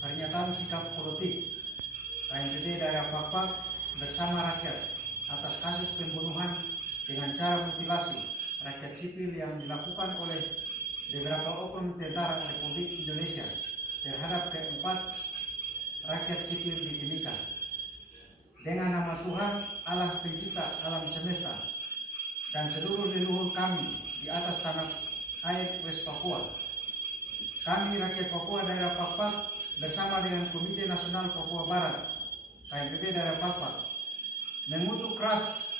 pernyataan sikap politik KNPB daerah Pakpak bersama rakyat atas kasus pembunuhan dengan cara mutilasi rakyat sipil yang dilakukan oleh beberapa oknum tentara Republik Indonesia terhadap keempat rakyat sipil di Timika. Dengan nama Tuhan Allah pencipta alam semesta dan seluruh leluhur kami di atas tanah air West Papua, kami rakyat Papua daerah Pakpak bersama dengan Komite Nasional Papua Barat KNPB daerah Pakpak mengutuk keras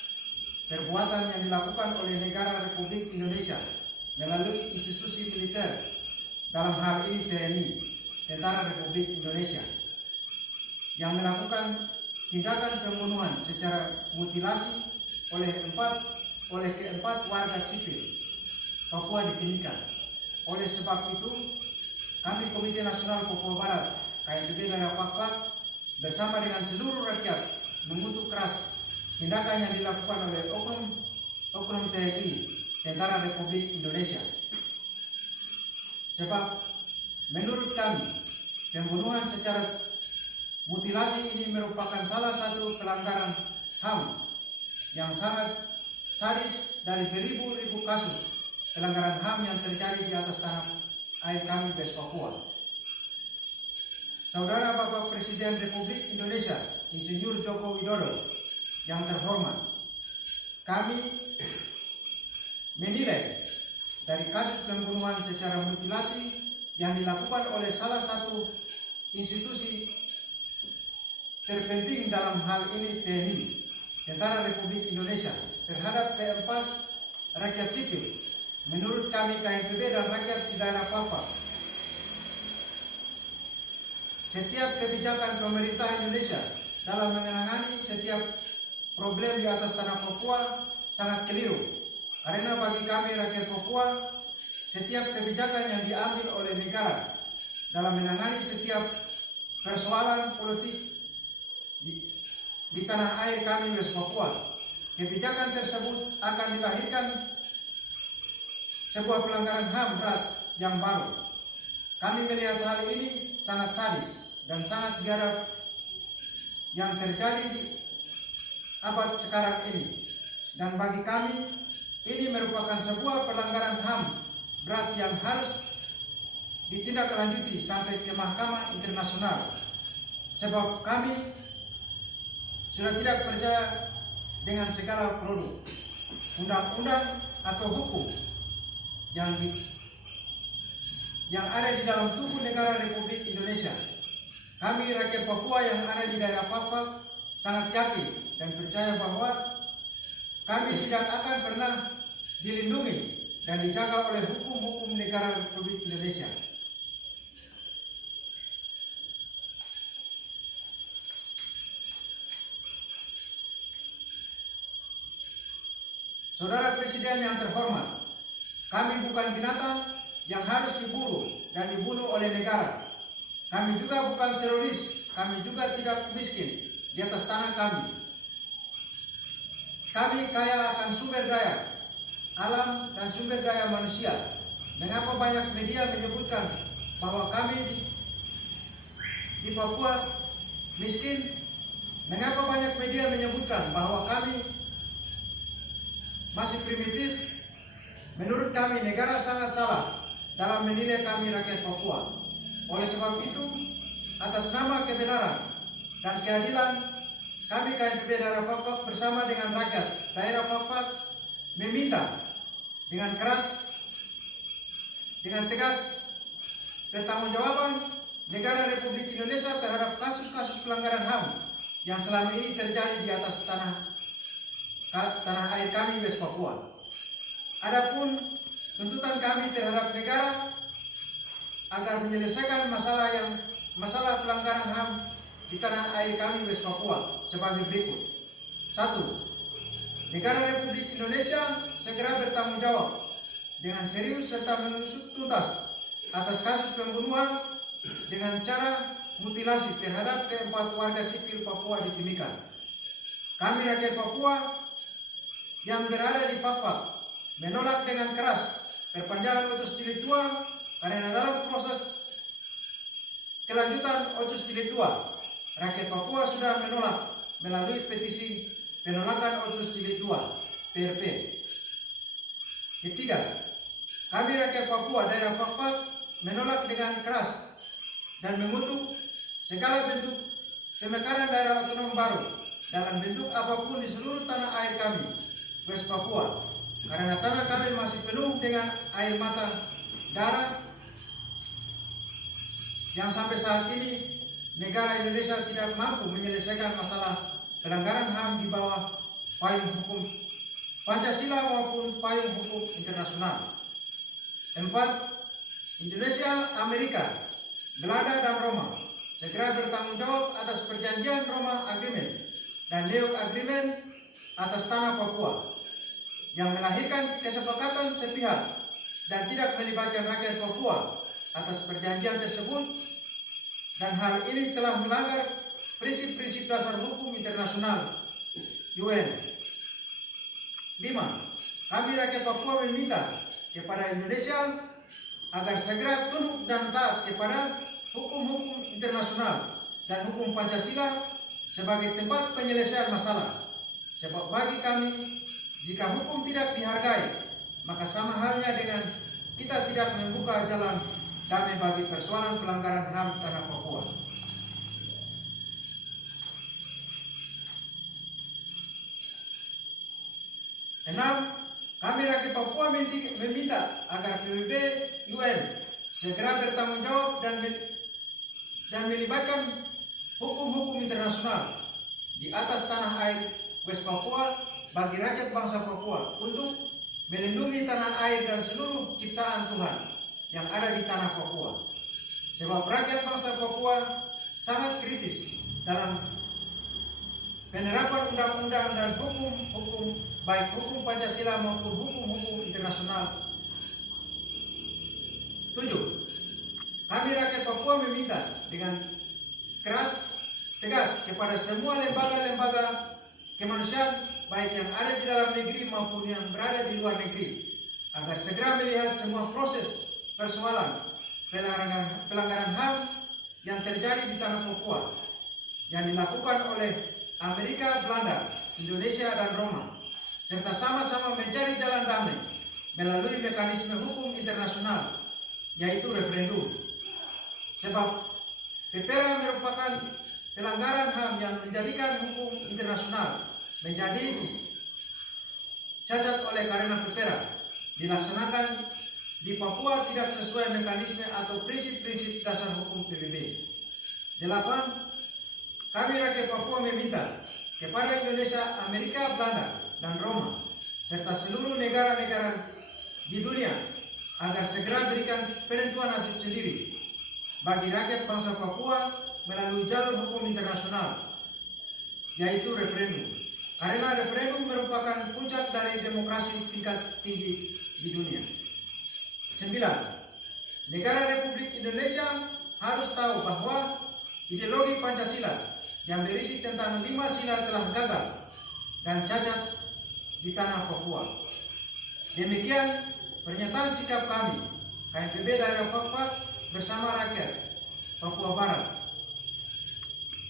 perbuatan yang dilakukan oleh negara Republik Indonesia melalui institusi militer, dalam hal ini TNI, Tentara Republik Indonesia, yang melakukan tindakan pembunuhan secara mutilasi oleh keempat warga sipil Papua di Timika. Oleh sebab itu, kami Komite Nasional Papua Barat KNPB daerah Pakpak bersama dengan seluruh rakyat mengutuk keras tindakan yang dilakukan oleh oknum TNI Tentara Republik Indonesia. Sebab menurut kami pembunuhan secara mutilasi ini merupakan salah satu pelanggaran HAM yang sangat sadis dari beribu-ribu kasus pelanggaran HAM yang terjadi di atas tanah air kami West Papua. Saudara Bapak Presiden Republik Indonesia Insinyur Joko Widodo yang terhormat, kami menilai dari kasus pembunuhan secara mutilasi yang dilakukan oleh salah satu institusi terpenting dalam hal ini TNI, Tentara Republik Indonesia, terhadap keempat rakyat sipil, menurut kami KNPB dan rakyat di daerah Papua, setiap kebijakan pemerintah Indonesia dalam menangani setiap problem di atas tanah Papua sangat keliru. Karena bagi kami rakyat Papua, setiap kebijakan yang diambil oleh negara dalam menangani setiap persoalan politik di tanah air kami West Papua, kebijakan tersebut akan dilahirkan sebuah pelanggaran HAM berat yang baru. Kami melihat hal ini sangat sadis dan sangat biadab yang terjadi di abad sekarang ini, dan bagi kami ini merupakan sebuah pelanggaran HAM berat yang harus ditindaklanjuti sampai ke Mahkamah Internasional. Sebab kami sudah tidak percaya dengan segala produk undang-undang atau hukum yang ada di dalam tubuh negara Republik Indonesia. Kami rakyat Papua yang ada di daerah Papua sangat yakin dan percaya bahwa kami tidak akan pernah dilindungi dan dijaga oleh hukum-hukum negara Republik Indonesia. Saudara Presiden yang terhormat, kami bukan binatang yang harus diburu dan dibunuh oleh negara. Kami juga bukan teroris, kami juga tidak miskin di atas tanah kami. Kami kaya akan sumber daya alam dan sumber daya manusia. Mengapa banyak media menyebutkan bahwa kami di Papua miskin? Mengapa banyak media menyebutkan bahwa kami masih primitif? Menurut kami negara sangat salah dalam menilai kami rakyat Papua. Oleh sebab itu, atas nama kebenaran dan keadilan, kami KNPB daerah Papua bersama dengan rakyat daerah Papua meminta dengan keras, dengan tegas, pertanggungjawaban negara Republik Indonesia terhadap kasus-kasus pelanggaran HAM yang selama ini terjadi di atas tanah air kami West Papua. Adapun tuntutan kami terhadap negara agar menyelesaikan masalah pelanggaran HAM di tanah air kami West Papua sebagai berikut. 1. Negara Republik Indonesia segera bertanggung jawab dengan serius serta mengusut tuntas atas kasus pembunuhan dengan cara mutilasi terhadap keempat warga sipil Papua di Timika. Kami rakyat Papua yang berada di Papua menolak dengan keras perpanjangan utus jilid 2 karena dalam proses kelanjutan Otsus Jilid 2, rakyat Papua sudah menolak melalui petisi penolakan Otsus Jilid 2 PRP. Ketiga, kami rakyat Papua daerah Pakpak menolak dengan keras dan mengutuk segala bentuk pemekaran daerah otonom baru dalam bentuk apapun di seluruh tanah air kami, West Papua, karena tanah kami masih penuh dengan air mata darah yang sampai saat ini negara Indonesia tidak mampu menyelesaikan masalah pelanggaran HAM di bawah payung hukum Pancasila maupun payung hukum internasional. 4. Indonesia, Amerika, Belanda, dan Roma segera bertanggung jawab atas perjanjian Roma Agreement dan New Agreement atas tanah Papua yang melahirkan kesepakatan sepihak dan tidak melibatkan rakyat Papua atas perjanjian tersebut, dan hal ini telah melanggar prinsip-prinsip dasar hukum internasional UN. 5. Kami rakyat Papua meminta kepada Indonesia agar segera tunduk dan taat kepada hukum-hukum internasional dan hukum Pancasila sebagai tempat penyelesaian masalah. Sebab bagi kami, jika hukum tidak dihargai, maka sama halnya dengan kita tidak membuka jalan damai bagi persoalan pelanggaran HAM tanah Papua. 6. Kami rakyat Papua meminta agar PBB UN segera bertanggung jawab dan melibatkan hukum-hukum internasional di atas tanah air West Papua bagi rakyat bangsa Papua untuk melindungi tanah air dan seluruh ciptaan Tuhan yang ada di tanah Papua. Sebab rakyat bangsa Papua sangat kritis dalam penerapan undang-undang dan hukum-hukum, baik hukum Pancasila maupun hukum-hukum internasional. 7. Kami rakyat Papua meminta dengan keras, tegas kepada semua lembaga-lembaga kemanusiaan, baik yang ada di dalam negeri maupun yang berada di luar negeri, agar segera melihat semua proses persoalan pelanggaran HAM yang terjadi di tanah Papua yang dilakukan oleh Amerika, Belanda, Indonesia, dan Roma, serta sama-sama mencari jalan damai melalui mekanisme hukum internasional, yaitu referendum. Sebab PPRA merupakan pelanggaran HAM yang menjadikan hukum internasional menjadi cacat oleh karena PPRA dilaksanakan di Papua tidak sesuai mekanisme atau prinsip-prinsip dasar hukum PBB. 8. Kami rakyat Papua meminta kepada Indonesia, Amerika, Belanda, dan Roma, serta seluruh negara-negara di dunia agar segera berikan penentuan nasib sendiri bagi rakyat bangsa Papua melalui jalur hukum internasional, yaitu referendum. Karena referendum merupakan puncak dari demokrasi tingkat tinggi di dunia. 9. Negara Republik Indonesia harus tahu bahwa ideologi Pancasila yang berisi tentang 5 sila telah gagal dan cacat di tanah Papua. Demikian pernyataan sikap kami, KNPB daerah Pakpak bersama rakyat Papua Barat.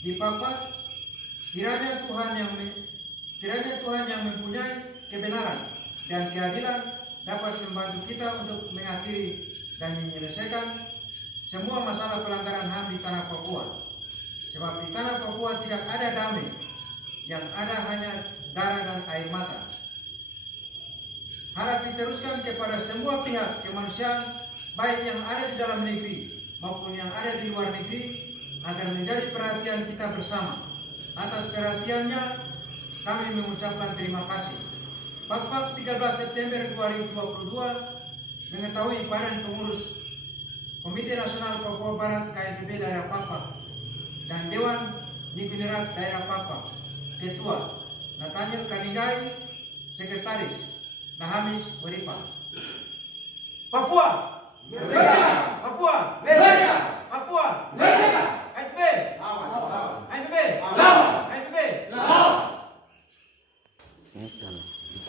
Di Pakpak, kiranya Tuhan yang mempunyai kebenaran dan keadilan dapat membantu kita untuk mengakhiri dan menyelesaikan semua masalah pelanggaran HAM di tanah Papua. Sebab di tanah Papua tidak ada damai, yang ada hanya darah dan air mata. Harap diteruskan kepada semua pihak kemanusiaan, baik yang ada di dalam negeri maupun yang ada di luar negeri, agar menjadi perhatian kita bersama. Atas perhatiannya, kami mengucapkan terima kasih. Pakpak 13 September 2022 mengetahui Badan Pengurus Komite Nasional Papua Barat KNPB daerah Pakpak dan Dewan Ningginerat daerah Pakpak, Ketua Nathaniel Kaninggai, Sekretaris Nahamis Weripa. Papua Merdeka! Papua Merdeka!